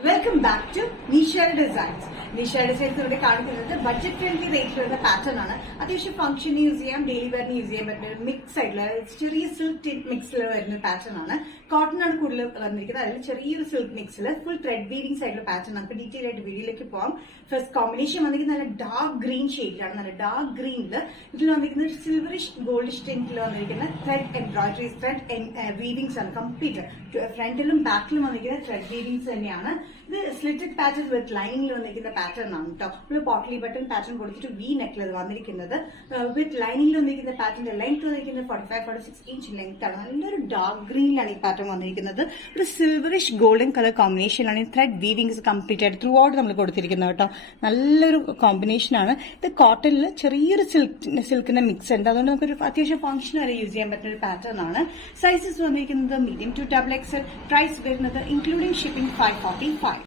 Welcome back to നിഷയുടെ designs. നിഷയുടെ designs ഇവിടെ കാണിക്കുന്നത് ബഡ്ജറ്റ് ഫ്രണ്ട്ലി റേഞ്ചിൽ വരുന്ന പാറ്റേൺ ആണ്. അത്യാവശ്യം ഫംഗ്ഷന് യൂസ് ചെയ്യാം, ഡെയിലി വെയറിന് യൂസ് ചെയ്യാൻ പറ്റുന്ന ഒരു മിക്സ് ആയിട്ടുള്ള ചെറിയ സിൽക്ക് മിക്സിൽ വരുന്ന പാറ്റേൺ ആണ്. കോട്ടൺ ആണ് കൂടുതൽ വന്നിരിക്കുന്നത്. അതിൽ ചെറിയൊരു സിൽക്ക് മിക്സിൽ ഫുൾ ത്രെഡ് വീവിംഗ്സ് ആയിട്ടുള്ള പാറ്റേൺ. നമുക്ക് ഡീറ്റെയിൽ ആയിട്ട് വീഡിയോയിലേക്ക് പോകാം. ഫസ്റ്റ് കോമ്പിനേഷൻ വന്നിരിക്കുന്നത് നല്ല ഡാർക്ക് ഗ്രീൻ ഷെയ്ഡിലാണ്. നല്ല ഡാർക്ക് ഗ്രീനിൽ ഇതിൽ വന്നിരിക്കുന്നത് സിൽവറിഷ് ഗോൾഡിഷ് ടിന്റിൽ വന്നിരിക്കുന്ന ത്രെഡ് എംബ്രോയിഡറീസ്, ത്രെഡ് വീവിംഗ്സ് ആണ് കംപ്ലീറ്റ്. ഫ്രണ്ടിലും ബാക്കിലും വന്നിരിക്കുന്ന ത്രെഡ് വീവിംഗ്സ് തന്നെയാണ്. ഇത് സ്ലിറ്റഡ് പാറ്റേൺ വിത്ത് ലൈനിങ്ങിൽ വന്നിരിക്കുന്ന പാറ്റേൺ ആണ് കേട്ടോ. ഒരു പോട്ട്ലി ബട്ടൺ പാറ്റേൺ കൊടുത്തിട്ട് വി നെക്കിൽ വന്നിരിക്കുന്നത്. വിത്ത് ലൈനിങ്ങിൽ വന്നിരിക്കുന്ന പാറ്റേണിന്റെ ലെങ്ത് വന്നിരിക്കുന്നത് 45-46 ഇഞ്ച് ലെങ്ത് ആണ്. നല്ലൊരു ഡാർക്ക് ഗ്രീനിലാണ് ഈ പാറ്റേൺ വന്നിരിക്കുന്നത്. ഒരു സിൽവറിഷ് ഗോൾഡൻ കളർ കോമ്പിനേഷനാണ്. ത്രെഡ് വീവിംഗ്സ് കംപ്ലീറ്റ് ആയിട്ട് ത്രൂ ഔട്ട് നമ്മൾ കൊടുത്തിരിക്കുന്നത് കേട്ടോ. നല്ലൊരു കോമ്പിനേഷൻ ആണ്. ഇത് കോട്ടണിൽ ചെറിയൊരു സിൽക്കിന്റെ മിക്സ് ഉണ്ട്. അതുകൊണ്ട് നമുക്കൊരു അത്യാവശ്യം ഫംഗ്ഷൻ വരെ യൂസ് ചെയ്യാൻ പറ്റുന്ന ഒരു പാറ്റേൺ ആണ്. സൈസസ് വന്നിരിക്കുന്നത് മീഡിയം ടു XXL. പ്രൈസ് വരുന്നത് ഇൻക്ലൂഡിംഗ് ഷിപ്പിംഗ് 545.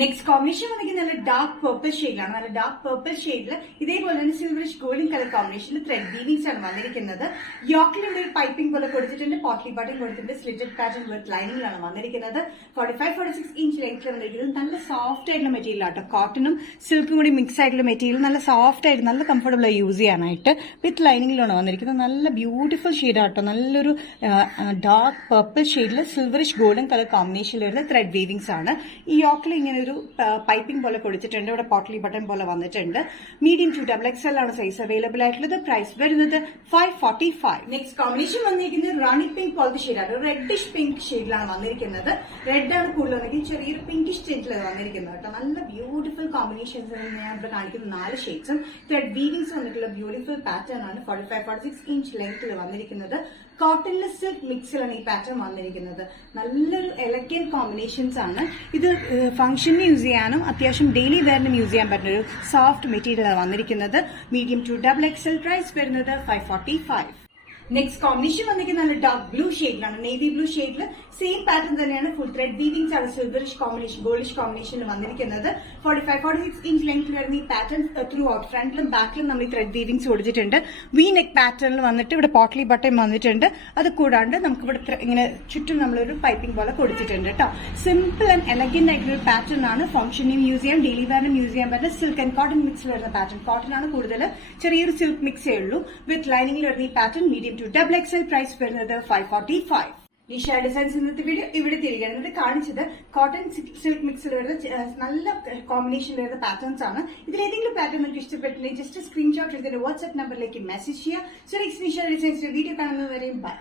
നെക്സ്റ്റ് കോമ്പിനേഷൻ വന്നിരിക്കുന്നത് നല്ല ഡാർക്ക് പർപ്പിൾ ഷെയ്ഡിലാണ്. നല്ല ഡാർക്ക് പർപ്പിൾ ഷെയ്ഡിൽ ഇതേപോലെ തന്നെ സിൽവറിഷ് ഗോൾഡൻ കളർ കോമ്പിനേഷനിൽ ത്രെഡ് വീവിംഗ്സ് ആണ് വന്നിരിക്കുന്നത്. യോക്കിലുള്ള ഒരു പൈപ്പിംഗ് പോലെ കൊടുത്തിട്ടുണ്ട്, പോട്ട്ലി ബട്ടൺ കൊടുത്തിട്ടുണ്ട്, സ്ലിറ്റഡ് പാറ്റേൺ വിത്ത് ലൈനിങ്ങിലാണ് വന്നിരിക്കുന്നത്. 45-46 ഇഞ്ച് ലെങ്ത് വന്നിരിക്കുന്നത്. നല്ല സോഫ്റ്റ് ആയിട്ടുള്ള മെറ്റീരിയൽ ആട്ടോ. കോട്ടണും സിൽക്കും കൂടി മിക്സ് ആയിട്ടുള്ള മെറ്റീരിയൽ. നല്ല സോഫ്റ്റ് ആയിട്ട് നല്ല കംഫർട്ടബിൾ ആയി യൂസ് ചെയ്യാനായിട്ട്. വിത്ത് ലൈനിങ്ങിലാണ് വന്നിരിക്കുന്നത്. നല്ല ബ്യൂട്ടിഫുൾ ഷെയ്ഡ് ആട്ടോ. നല്ലൊരു ഡാർക്ക് പർപ്പിൾ ഷെയ്ഡിൽ സിൽവറിഷ് ഗോൾഡൻ കളർ കോമ്പിനേഷനിൽ വരുന്ന ത്രെഡ് വീവിംഗ്സ് ആണ്. ഈ യോക്കിൽ ഇങ്ങനെ ഒരു പൈപ്പിംഗ് പോലെ കൊടുത്തിട്ടുണ്ട്. ഇവിടെ പോട്ട്ലി ബട്ടൺ പോലെ വന്നിട്ടുണ്ട്. മീഡിയം ടു XXL ആണ് സൈസ് അവൈലബിൾ ആയിട്ടുള്ളത്. പ്രൈസ് വരുന്നത് 545. നെക്സ്റ്റ് കോമ്പിനേഷൻ വന്നിരിക്കുന്നത് റാണി പിങ്ക് പോലത്തെ ഷെയ്ഡാണ്. റെഡിഷ് പിങ്ക് ഷെയ്ഡിലാണ് വന്നിരിക്കുന്നത്. റെഡ് ആണ് കൂടുതൽ വന്നിരിക്കുന്നത്. ചെറിയൊരു പിങ്കിഷ് ടിന്റിലാണ് വന്നിരിക്കുന്നത് കേട്ടോ. നല്ല ബ്യൂട്ടിഫുൾ കോമ്പിനേഷൻസ് ഞാൻ ഇവിടെ കാണിക്കുന്ന 4 ഷെയ്ഡ്സും ത്രെഡ് വീവിംഗ്സ് വന്നിട്ടുള്ള ബ്യൂട്ടിഫുൾ പാറ്റേൺ ആണ്. 45-46 ഇഞ്ച് ലെങ്ത്തിൽ വന്നിരിക്കുന്നത്. കോട്ടണിലെ സിൽക്ക് മിക്സിലാണ് ഈ പാറ്റേൺ വന്നിരിക്കുന്നത്. നല്ലൊരു എലഗന്റ് കോമ്പിനേഷൻസ് ആണ്. ഇത് ഫംഗ്ഷന് യൂസ് ചെയ്യാനും അത്യാവശ്യം ഡെയിലി വെയറിനും യൂസ് ചെയ്യാൻ പറ്റുന്ന ഒരു സോഫ്റ്റ് മെറ്റീരിയലാണ് വന്നിരിക്കുന്നത്. Medium to XXL. പ്രൈസ് വരുന്നത് 545. നെക്സ്റ്റ് കോമ്പിനേഷൻ വന്നിരിക്കുന്നത് നല്ല ഡാർക്ക് ബ്ലൂ ഷെയ്ഡിലാണ്. നേവി ബ്ലൂ ഷെയ്ഡിൽ സെയിം പാറ്റേൺ തന്നെയാണ്. ഫുൾ ത്രെഡ് വീവിംഗ്സ് ആണ് സിൽവറിഷ് കോമ്പിനേഷൻ, ഗോൾഡിഷ് കോമ്പിനേഷനിൽ വന്നിരിക്കുന്നത്. 45-46 ഇഞ്ച് ലെങ്ത്തിൽ വരുന്ന ഈ പാറ്റേൺ ത്രൂ ഔട്ട് ഫ്രണ്ടിലും ബാക്കിലും നമ്മൾ ഈ ത്രെഡ് വീവിംഗ്സ് കൊടുത്തിട്ടുണ്ട്. വി നെക്ക് പാറ്റേണിൽ വന്നിട്ട് ഇവിടെ പോട്ട്ലി ബട്ടൺ വന്നിട്ടുണ്ട്. അത് കൂടാണ്ട് നമുക്ക് ഇവിടെ ഇങ്ങനെ ചുറ്റും നമ്മളൊരു പൈപ്പിംഗ് പോലെ കൊടുത്തിട്ടുണ്ട് കേട്ടോ. സിമ്പിൾ ആൻഡ് എലഗന്റ് ആയിട്ടുള്ള ഒരു പാറ്റേൺ ആണ്. ഫംഗ്ഷനും യൂസ് ചെയ്യാം, ഡെയിലി വെയറിനും യൂസ് ചെയ്യാൻ പറ്റുന്ന സിൽക്ക് ആൻഡ് കോട്ടൺ മിക്സ് വരുന്ന പാറ്റേൺ. കോട്ടൺ ആണ് കൂടുതൽ, ചെറിയൊരു സിൽക്ക് മിക്സേ ഉള്ളൂ. വിത്ത് ലൈനിങ്ങിൽ വരുന്ന ഈ pattern medium to XXL. Price വരുന്നത് 545. നിഷ ഡിസൈൻസ് ഇന്നത്തെ വീഡിയോ ഇവിടെ തിരികെയാണ്. എന്നിട്ട് കാണിച്ചത് കോട്ടൺ സിൽക്ക് മിക്സിൽ വരുന്ന നല്ല കോമ്പിനേഷൻ വരുന്ന പാറ്റേൺസ് ആണ്. ഇതിലേതെങ്കിലും പാറ്റേൺ നിങ്ങൾക്ക് ഇഷ്ടപ്പെട്ടില്ലെങ്കിൽ ജസ്റ്റ് സ്ക്രീൻഷോട്ട് എടുത്തിട്ട് വാട്സ്ആപ്പ് നമ്പറിലേക്ക് മെസ്സേജ് ചെയ്യുക. സോ നെക്സ്റ്റ് നിഷ ഡിസൈൻസിന്റെ വീഡിയോ കാണുന്നതുവരെയും ബൈ.